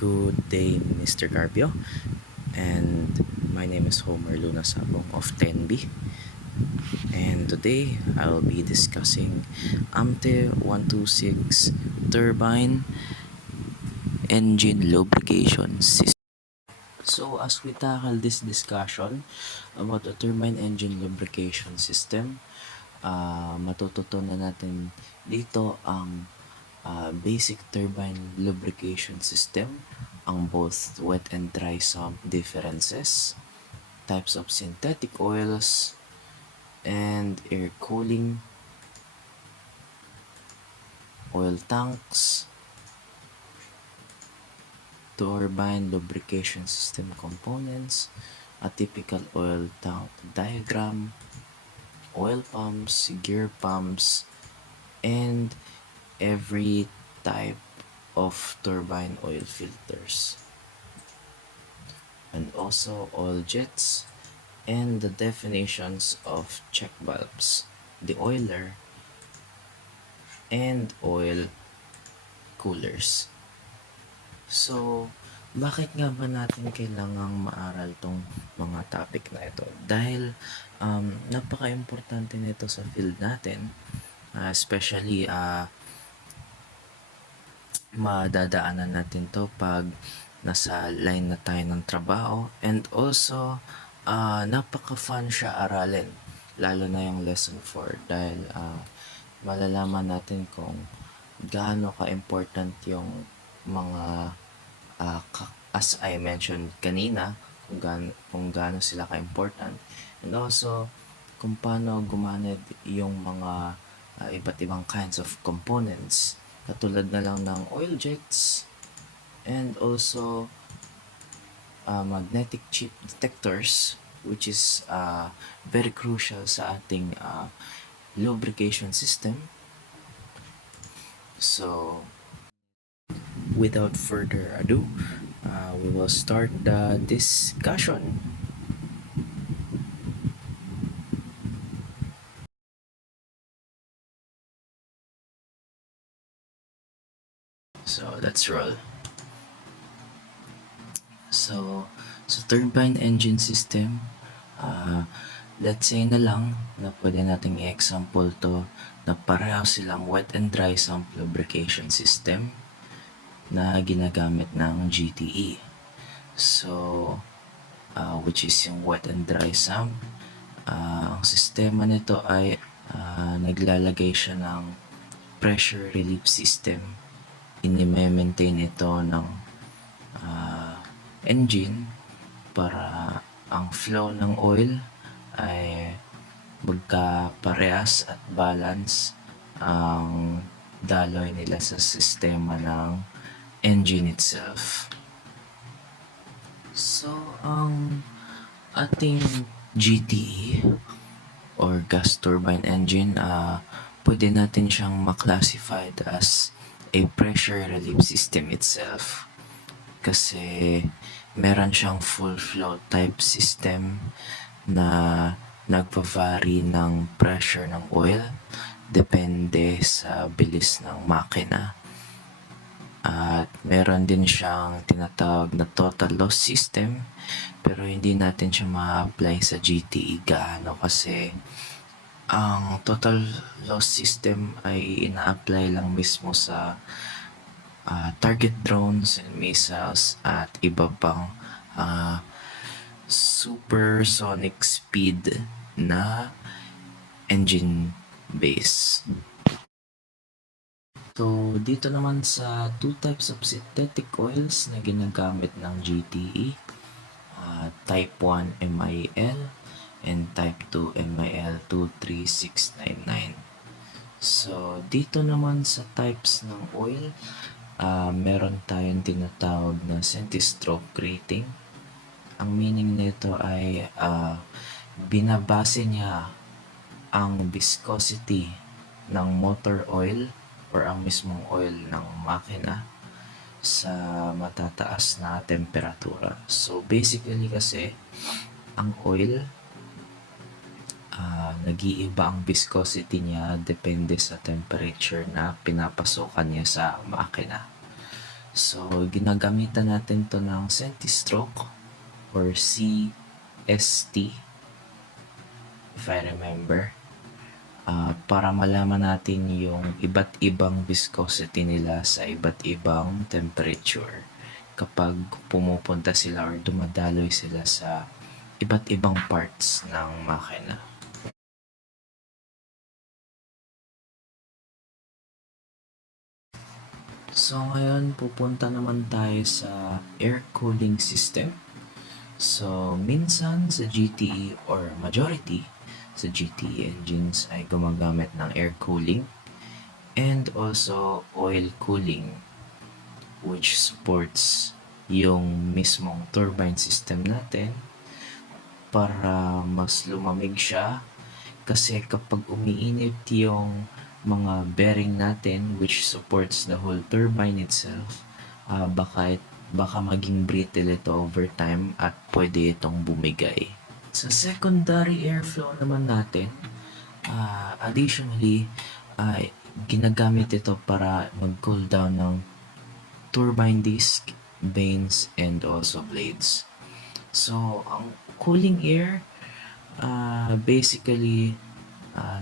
Good day, Mr. Carpio. And my name is Homer Luna Sabong of 10B. And today I'll be discussing Amte 126 turbine engine lubrication system. So as we tackle this discussion about the turbine engine lubrication system, matututunan natin dito ang basic turbine lubrication system, ang both wet and dry sump differences, types of synthetic oils, and air cooling, oil tanks, turbine lubrication system components, a typical oil tank diagram, oil pumps, gear pumps, and every type of turbine oil filters, and also oil jets and the definitions of check valves, the oiler, and oil coolers. So, bakit nga ba natin kailangang maaral tong mga topic na ito? Dahil napaka-importante nito sa field natin, especially madadaanan natin to pag nasa line na tayo ng trabaho, and also napaka-fun siya aralin, lalo na yung lesson 4 dahil malalaman natin kung gaano ka-important yung mga as I mentioned kanina, kung gaano sila ka-important, and also kung paano gumana yung mga iba't ibang kinds of components katulad na lang ng oil jets, and also magnetic chip detectors, which is very crucial sa ating lubrication system. So without further ado, we will start the discussion. So let's roll. So, sa turbine engine system, let's say na lang na pwede nating i-example to na pareho silang wet and dry sump lubrication system na ginagamit ng GTE. So, which is yung wet and dry sump. Ang sistema nito ay naglalagay siya ng pressure relief system. Ini-maintain ito ng engine para ang flow ng oil ay magkaparehas at balance ang daloy nila sa sistema ng engine itself. So, ang ating GTE or gas turbine engine, pwede natin siyang ma-classified as a pressure relief system itself. Kasi meron siyang full flow type system na nagpa-vary ng pressure ng oil depende sa bilis ng makina. At meron din siyang tinatawag na total loss system, pero hindi natin siya ma-apply sa GTE gaano kasi ang total loss system ay ina-apply lang mismo sa target drones and missiles at iba pang supersonic speed na engine base. So, dito naman sa two types of synthetic oils na ginagamit ng GTE, Type 1 MIL and Type 2 MIL 23699. So, dito naman sa types ng oil, meron tayong tinatawag na centi-stroke rating. Ang meaning nito ay binabase niya ang viscosity ng motor oil or ang mismong oil ng makina sa matataas na temperatura. So basically kasi ang oil nag-iiba ang viscosity niya depende sa temperature na pinapasokan niya sa makina. So, ginagamitan natin to ng centi-stroke or CST, if I remember. Para malaman natin yung iba't ibang viscosity nila sa iba't ibang temperature kapag pumupunta sila or dumadaloy sila sa iba't ibang parts ng makina. So ngayon pupunta naman tayo sa air cooling system. So minsan sa GTE or majority sa GTE engines ay gumagamit ng air cooling and also oil cooling, which supports yung mismong turbine system natin para mas lumamig siya. Kasi kapag umiinit yung mga bearing natin, which supports the whole turbine itself, baka maging brittle ito over time at pwede itong bumigay. Sa secondary airflow naman natin, additionally, ginagamit ito para mag-cool down ng turbine disc, vanes, and also blades. So, ang cooling air, basically,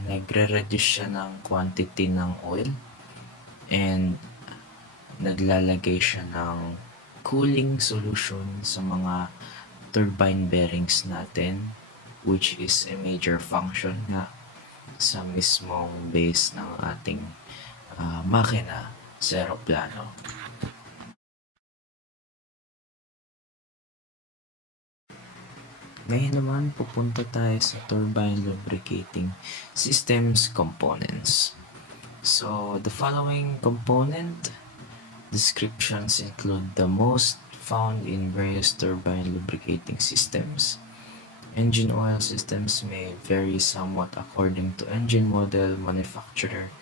nagre-reduce siya ng quantity ng oil and naglalagay siya ng cooling solution sa mga turbine bearings natin, which is a major function nga sa mismong base ng ating makina sa aeroplano. Ngayon naman, pupunta tayo sa turbine lubricating systems components. So, the following component descriptions include the most found in various turbine lubricating systems. Engine oil systems may vary somewhat according to engine model, manufacturer.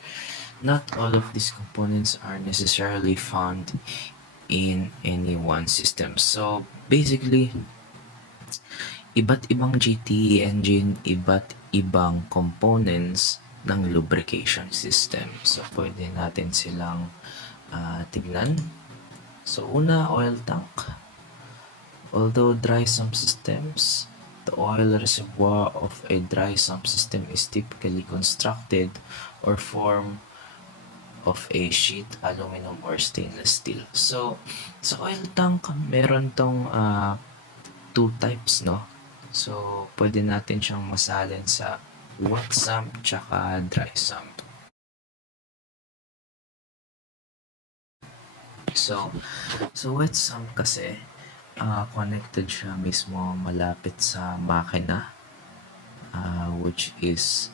Not all of these components are necessarily found in any one system. So, basically, iba't ibang GTE engine, iba't ibang components ng lubrication system. So, pwede natin silang tignan. So, una, oil tank. Although dry sump systems, the oil reservoir of a dry sump system is typically constructed or formed of a sheet, aluminum, or stainless steel. So, sa oil tank, meron tong two types, no? So, pwede natin siyang masalin sa wet sump tsaka dry sump. So, wet sump kasi, connected siya mismo malapit sa makina, which is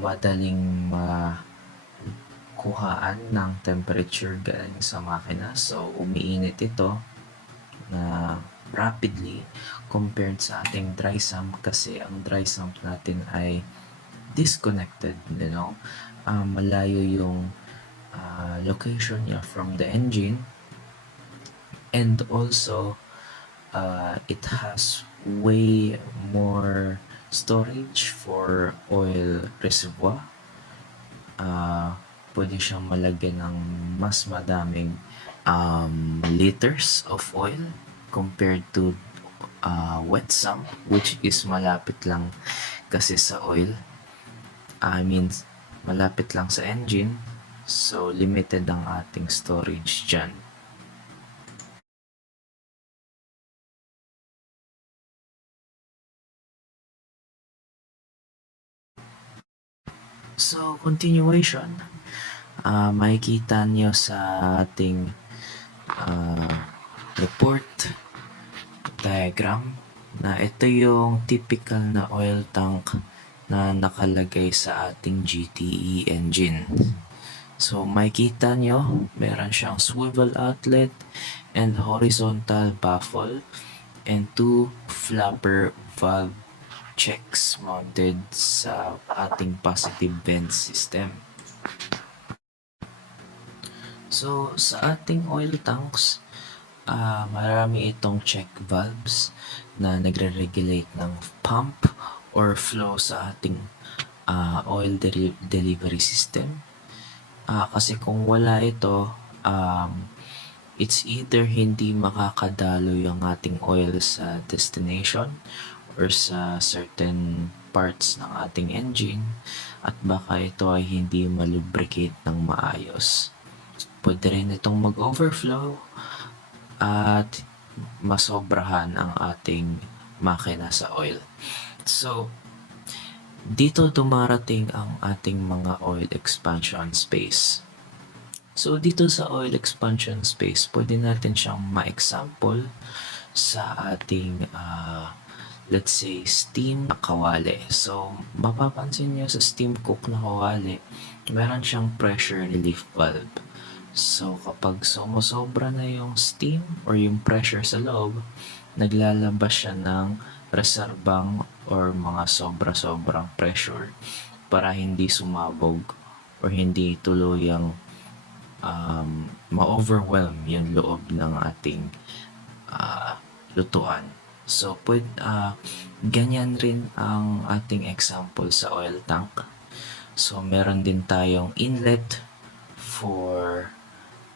madaling makuhaan ng temperature galing sa makina. So, umiinit ito na rapidly compared sa ating dry sump kasi ang dry sump natin ay disconnected, malayo yung location niya from the engine and also it has way more storage for oil reservoir. Pwede siyang malagyan ng mas madaming liters of oil compared to wet sump, which is malapit lang kasi sa oil. Malapit lang sa engine, so limited ang ating storage dyan. So, continuation, makikita nyo sa ating report diagram na ito yung typical na oil tank na nakalagay sa ating GTE engine. So, makikita nyo, meron siyang swivel outlet and horizontal baffle and two flapper valve checks mounted sa ating positive vent system. So, sa ating oil tanks, marami itong check valves na nagre-regulate ng pump or flow sa ating oil delivery system. Kasi kung wala ito, um, it's either hindi makakadaloy ang ating oil sa destination or sa certain parts ng ating engine at baka ito ay hindi malubricate ng maayos. Pwede rin itong mag-overflow at masobrahan ang ating makina sa oil. So, dito dumarating ang ating mga oil expansion space. So, dito sa oil expansion space, pwede natin siyang ma-example sa ating, let's say, steam na kawali. So, mapapansin nyo sa steam cook na kawali, meron siyang pressure relief valve. So, kapag sumusobra na yung steam or yung pressure sa loob, naglalabas siya ng reserbang or mga sobra-sobrang pressure para hindi sumabog or hindi tuluyang ma-overwhelm yung loob ng ating lutuan. So, ganyan rin ang ating example sa oil tank. So, meron din tayong inlet for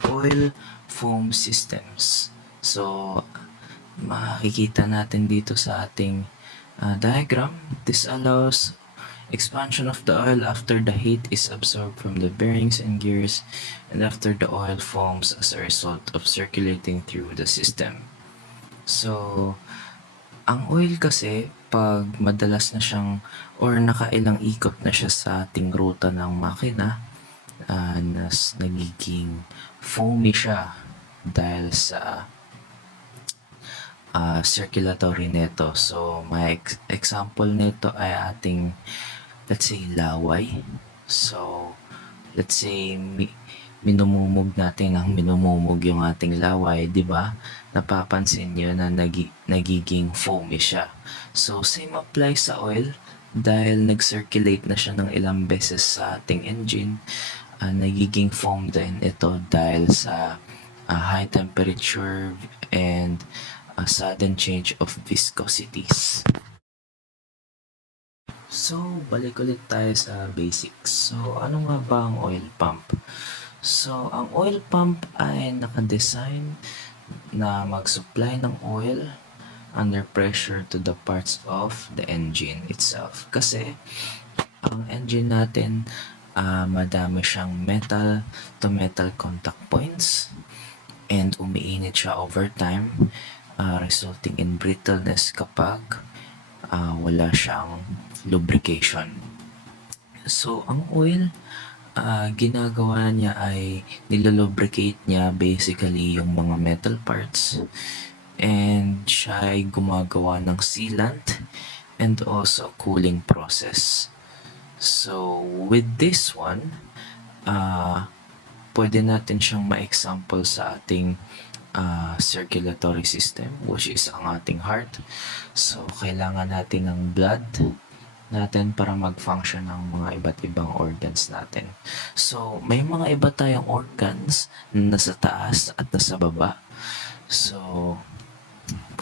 oil foam systems. So, makikita natin dito sa ating diagram. This allows expansion of the oil after the heat is absorbed from the bearings and gears and after the oil forms as a result of circulating through the system. So, ang oil kasi, pag madalas na siyang or nakailang ikot na siya sa ating ruta ng makina, nagiging foamy siya dahil sa circulatory nito. So, may example nito ay ating, let's say, laway. So, let's say, minumumog yung ating laway, di ba? Napapansin nyo na nagiging foamy siya. So, same applies sa oil. Dahil nag-circulate na siya ng ilang beses sa ating engine, nagiging foam din ito dahil sa high temperature and a sudden change of viscosities. So, balik ulit tayo sa basics. So, ano nga ba ang oil pump? So, ang oil pump ay nakadesign na mag-supply ng oil under pressure to the parts of the engine itself. Kasi, ang engine natin, madami siyang metal to metal contact points and umiinit siya over time, resulting in brittleness kapag wala siyang lubrication. So, ang oil, ginagawa niya ay nilolubricate niya basically yung mga metal parts and siya ay gumagawa ng sealant and also cooling process. So, with this one, pwede natin siyang ma-example sa ating circulatory system, which is ang ating heart. So, kailangan natin ng blood natin para mag-function ng mga iba't ibang organs natin. So, may mga iba tayong organs na nasa taas at nasa baba. So,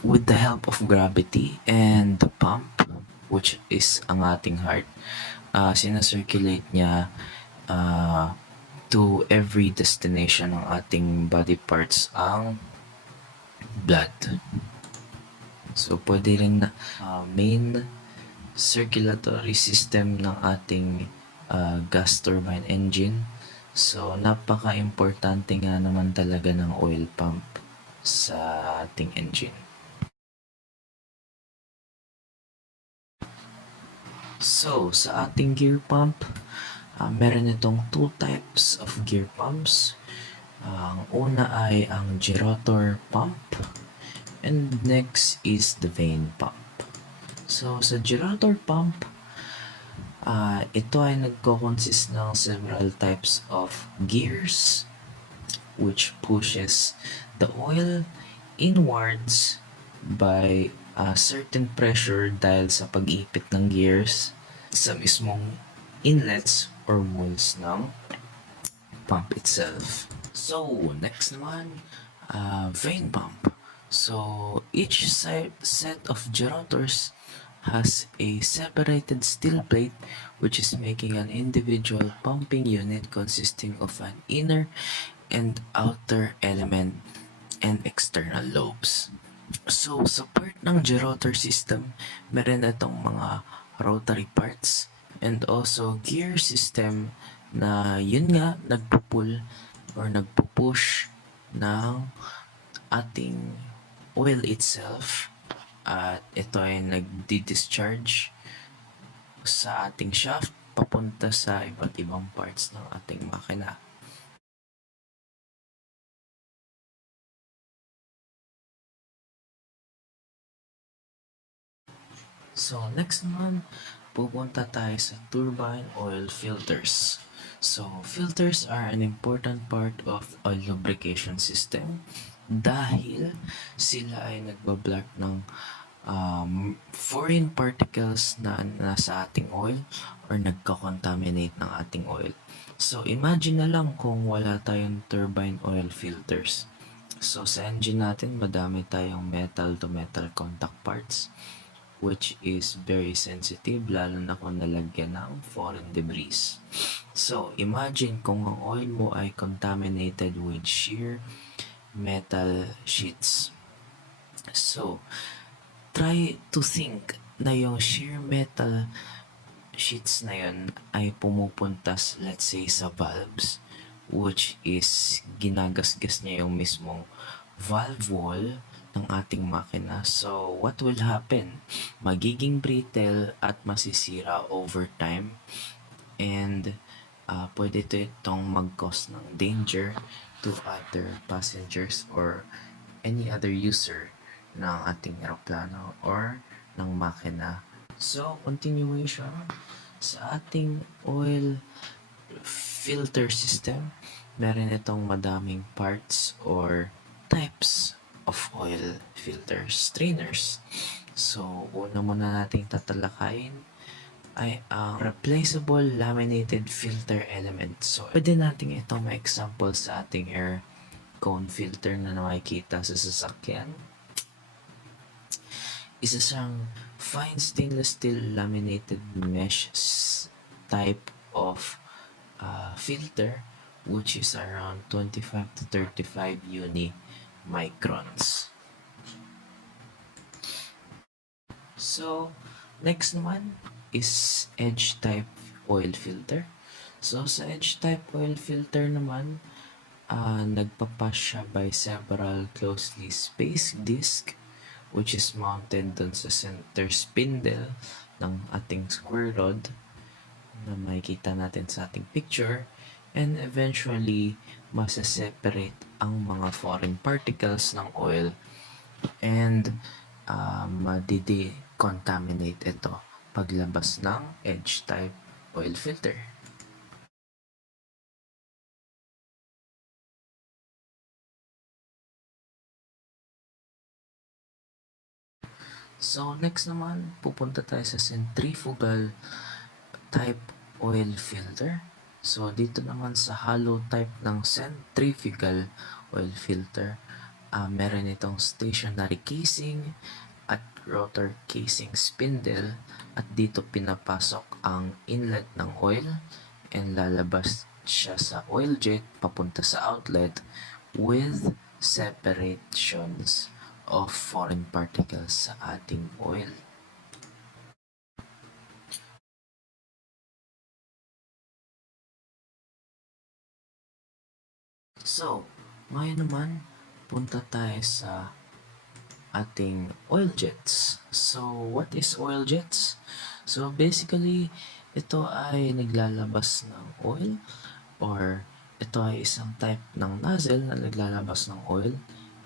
with the help of gravity and the pump, which is ang ating heart, sinacirculate niya to every destination ng ating body parts ang blood. So, pwede rin na main circulatory system ng ating gas turbine engine. So, napaka-importante nga naman talaga ng oil pump sa ating engine. So, sa ating gear pump, meron itong two types of gear pumps. Ang una ay ang gerotor pump and next is the vane pump. So, sa gerotor pump, ito ay nagko-consist ng several types of gears which pushes the oil inwards by a certain pressure dahil sa pag-ipit ng gears sa mismong inlets or walls ng pump itself. So, next naman, vane pump. So, each set of gerotors has a separated steel plate which is making an individual pumping unit consisting of an inner and outer element and external lobes. So, sa part ng gerotor system, meron na itong mga rotary parts and also gear system na yun nga nagpo-pull or nagpo-push ng ating oil itself at ito ay nagdi-discharge sa ating shaft papunta sa iba't ibang parts ng ating makina. So, next naman, pupunta tayo sa turbine oil filters. So, filters are an important part of a lubrication system dahil sila ay nagbablock ng foreign particles na nasa ating oil or nagka-contaminate ng ating oil. So, imagine na lang kung wala tayong turbine oil filters. So, sa engine natin, madami tayong metal to metal contact parts which is very sensitive lalo na kung nalagyan ng foreign debris. So, imagine kung ang oil mo ay contaminated with shear metal sheets. So, try to think na yung shear metal sheets na yun ay pumupunta let's say sa valves which is ginagasgas niya yung mismong valve wall ng ating makina. So, what will happen? Magiging brittle at masisira over time and pwede itong mag-cause ng danger to other passengers or any other user ng ating eroplano or ng makina. So, continuation sa ating oil filter system, meron itong madaming parts or types of oil filter strainers. So, una muna nating tatalakayin ay ang replaceable laminated filter element. So, pwede natin itong ma-example sa ating air cone filter na nakikita sa sasakyan. Isa siyang fine stainless steel laminated mesh type of filter which is around 25 to 35 uni microns. So, next naman is edge type oil filter. So, sa edge type oil filter naman, nagpapass siya by several closely spaced disc which is mounted dun sa center spindle ng ating square rod na makikita natin sa ating picture and eventually masaseparate ang mga foreign particles ng oil and madidi-contaminate ito paglabas ng edge type oil filter. So next naman, pupunta tayo sa centrifugal type oil filter. So dito naman sa hollow type ng centrifugal oil filter, meron itong stationary casing at rotor casing spindle at dito pinapasok ang inlet ng oil and lalabas siya sa oil jet papunta sa outlet with separations of foreign particles sa ating oil. So, ngayon naman, punta tayo sa ating oil jets. So, what is oil jets? So, basically, ito ay naglalabas ng oil or ito ay isang type ng nozzle na naglalabas ng oil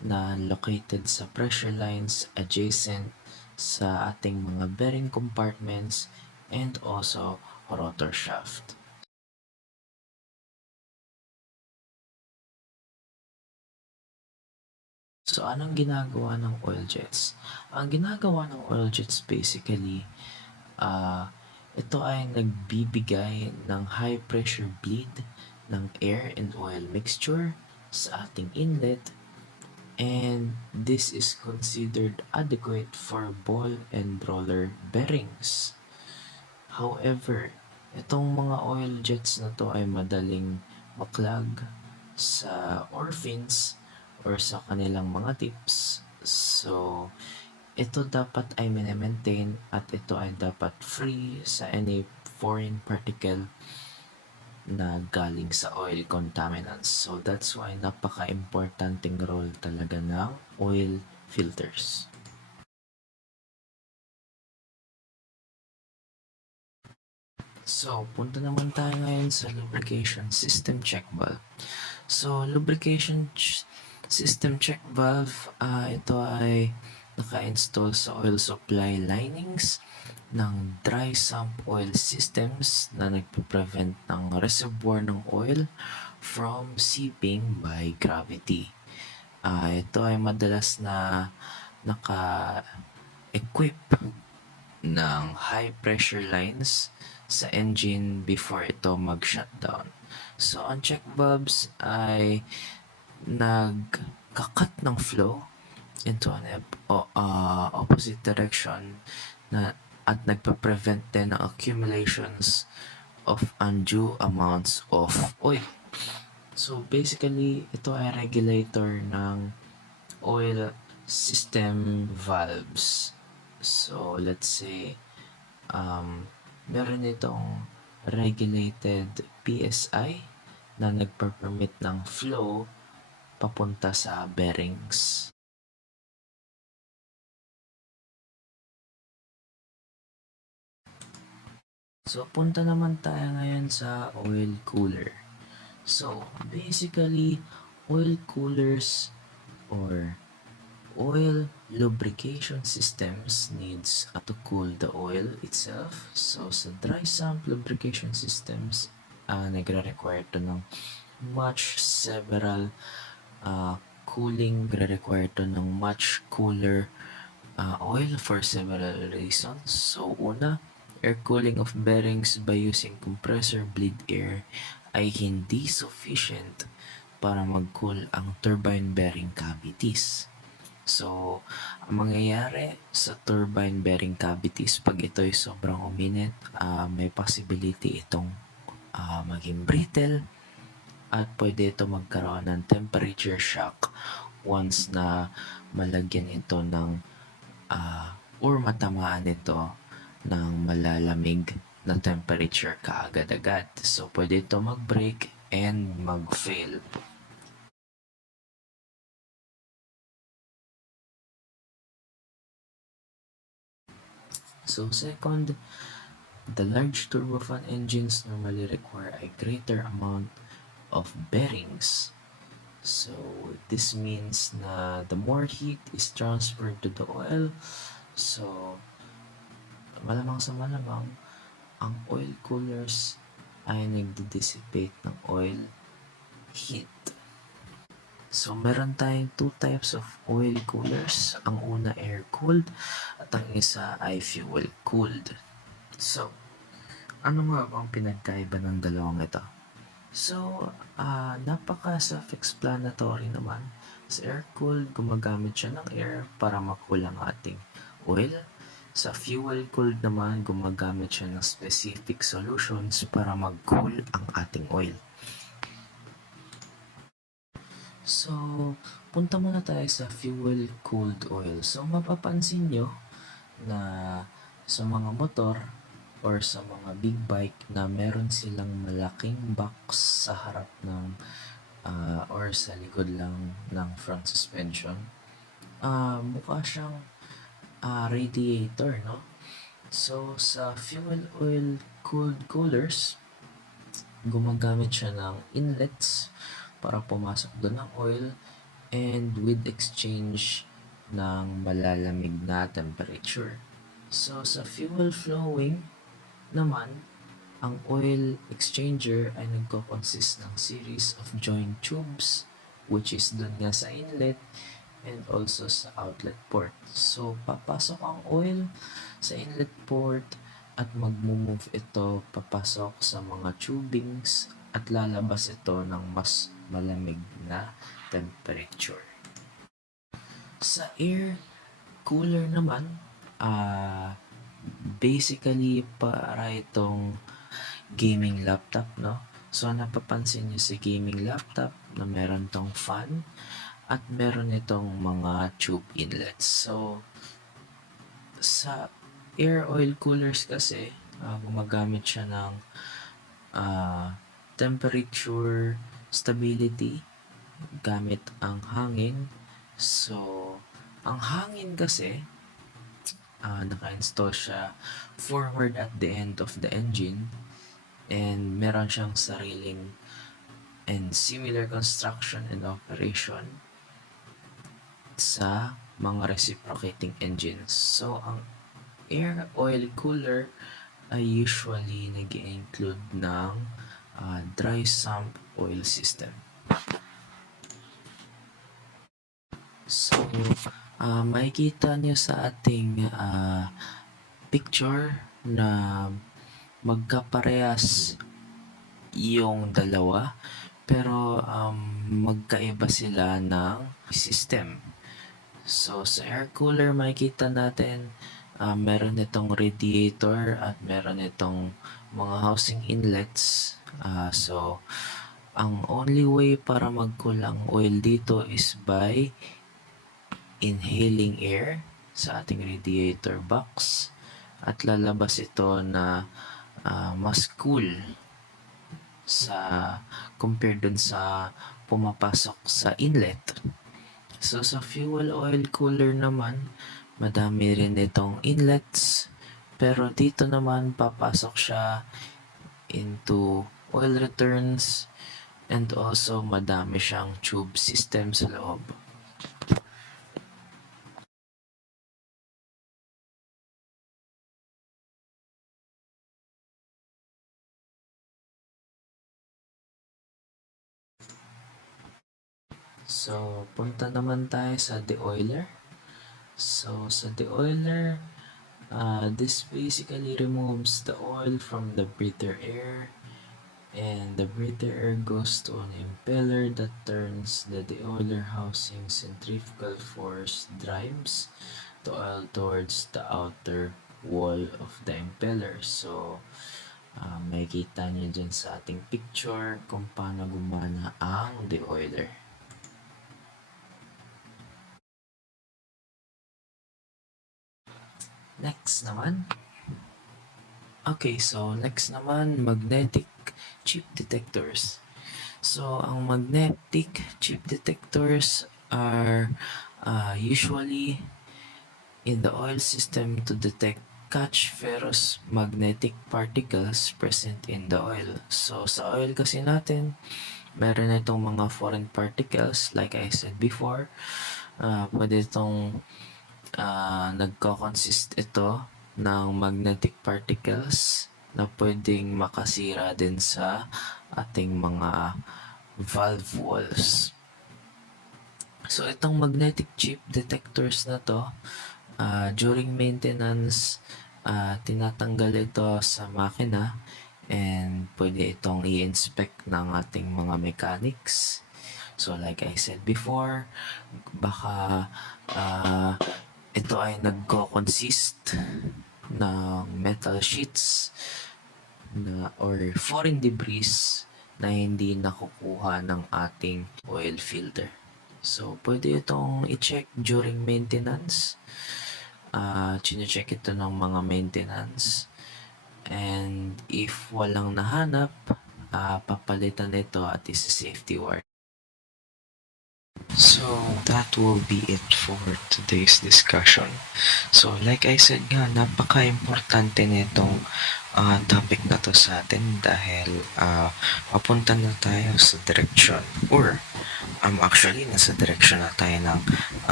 na located sa pressure lines adjacent sa ating mga bearing compartments and also rotor shaft. So, anong ginagawa ng oil jets? Ang ginagawa ng oil jets basically, ito ay nagbibigay ng high pressure bleed ng air and oil mixture sa ating inlet and this is considered adequate for ball and roller bearings. However, itong mga oil jets na to ay madaling maklag. sa orphans or sa kanilang mga tips. So, ito dapat ay mine-maintain at ito ay dapat free sa any foreign particle na galing sa oil contaminants. So that's why napaka-importanting role talaga ng oil filters. So, punta naman tayo ngayon sa lubrication system check valve. So, system check valve, ito ay naka-install sa oil supply linings ng dry sump oil systems na nagpe-prevent ng reservoir ng oil from seeping by gravity. Ito ay madalas na naka-equip ng high pressure lines sa engine before ito mag-shutdown. So, ang check valves ay nagkakat ng flow into an opposite direction na at nagpa-prevent din ng accumulations of undue amounts of oil. So basically, ito ay regulator ng oil system valves. So let's say, meron itong regulated PSI na nagpa-permit ng flow papunta sa bearings. So, punta naman tayo ngayon sa oil cooler. So, basically, oil coolers or oil lubrication systems needs to cool the oil itself. So, sa dry sump lubrication systems, nagre-require to ng require to ng much cooler oil for several reasons. So, una, air cooling of bearings by using compressor bleed air ay hindi sufficient para mag-cool ang turbine bearing cavities. So, ang mangyayari sa turbine bearing cavities pag ito'y sobrang uminit, may possibility itong maging brittle at pwede ito magkaroon ng temperature shock once na malagyan ito ng or matamaan ito ng malalamig na temperature kaagad-agad. So, pwede ito mag-break and mag-fail. So, second, the large turbofan engines normally require a greater amount of bearings. So, this means na the more heat is transferred to the oil, so malamang sa malamang, ang oil coolers ay nagdi-dissipate ng oil heat. So, meron tayong two types of oil coolers. Ang una air-cooled at ang isa ay fuel-cooled. So, ano nga bang pinagkaiba ng dalawang ito? So, napaka-self-explanatory naman. Sa air-cooled, gumagamit siya ng air para ma-cool ang ating oil. Sa fuel-cooled naman, gumagamit siya ng specific solutions para mag-cool ang ating oil. So, punta muna tayo sa fuel-cooled oil. So, mapapansin nyo na sa mga motor or sa mga big bike na meron silang malaking box sa harap ng or sa likod lang ng front suspension. Mukha siyang radiator, no? So, sa fuel oil cooled coolers, gumagamit siya ng inlets para pumasok doon ng oil and with exchange ng malalamig na temperature. So, sa fuel flowing naman, ang oil exchanger ay nagko-consist ng series of joint tubes which is dun nga sa inlet and also sa outlet port. So, papasok ang oil sa inlet port at mag-move ito papasok sa mga tubings at lalabas ito ng mas malamig na temperature. Sa air cooler naman, basically para itong gaming laptop, no? So, napapansin nyo sa gaming laptop, na meron tong fan at meron itong mga tube inlets. So, sa air oil coolers kasi, gumagamit siya ng temperature stability gamit ang hangin. So, ang hangin kasi, naka-install siya forward at the end of the engine and meron siyang sariling and similar construction and operation sa mga reciprocating engines. So, ang air oil cooler ay usually nag-include ng dry sump oil system. So, makikita niyo sa ating picture na magkaparehas yung dalawa pero magkaiba sila ng system. So, sa air cooler makikita natin meron itong radiator at meron itong mga housing inlets. So, ang only way para magkulang oil dito is by inhaling air sa ating radiator box at lalabas ito na mas cool sa compared dun sa pumapasok sa inlet. So sa fuel oil cooler naman, madami rin itong inlets pero dito naman papasok siya into oil returns and also madami siyang tube system sa loob. So, punta naman tayo sa deboiler. So, sa deboiler, this basically removes the oil from the breather air and the breather air goes to an impeller that turns the deboiler housing centrifugal force drives the oil towards the outer wall of the impeller. So, makikita niyo dyan sa ating picture kung paano gumana ang deboiler. Next naman. Okay, so next naman, magnetic chip detectors. So, ang magnetic chip detectors are usually in the oil system to detect catch ferrous magnetic particles present in the oil. So, sa oil kasi natin, meron itong mga foreign particles, like I said before. Pwede itong nagko-consist ito ng magnetic particles na pwedeng makasira din sa ating mga valve walls. So, itong magnetic chip detectors na to, during maintenance, tinatanggal ito sa makina and pwede itong i-inspect ng ating mga mechanics. So, like I said before, baka ito ay nagko-consist ng metal sheets na or foreign debris na hindi nakukuha ng ating oil filter. So, pwede itong i-check during maintenance. Chine-check ito ng mga maintenance. And if walang nahanap, papalitan ito at isa-safety wire. So, that will be it for today's discussion. So, like I said nga, napaka-importante nitong topic na to sa atin dahil papunta na tayo sa direction or actually, nasa direction na tayo ng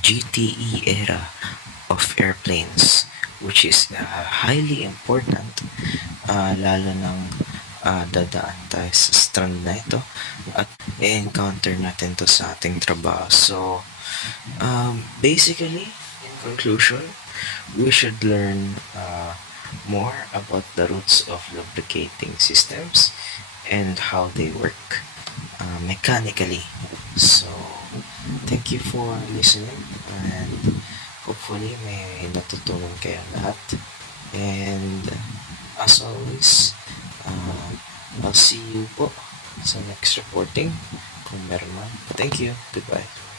GTE era of airplanes which is highly important lalo ng dadaan tayo sa strand na ito at i-encounter natin to sa ating trabaho. So, basically, in conclusion, we should learn more about the roots of lubricating systems and how they work mechanically. So, thank you for listening and hopefully may natutunan kayo lahat. And as always, I'll see you po sa next reporting. kung meron man. Thank you. Goodbye.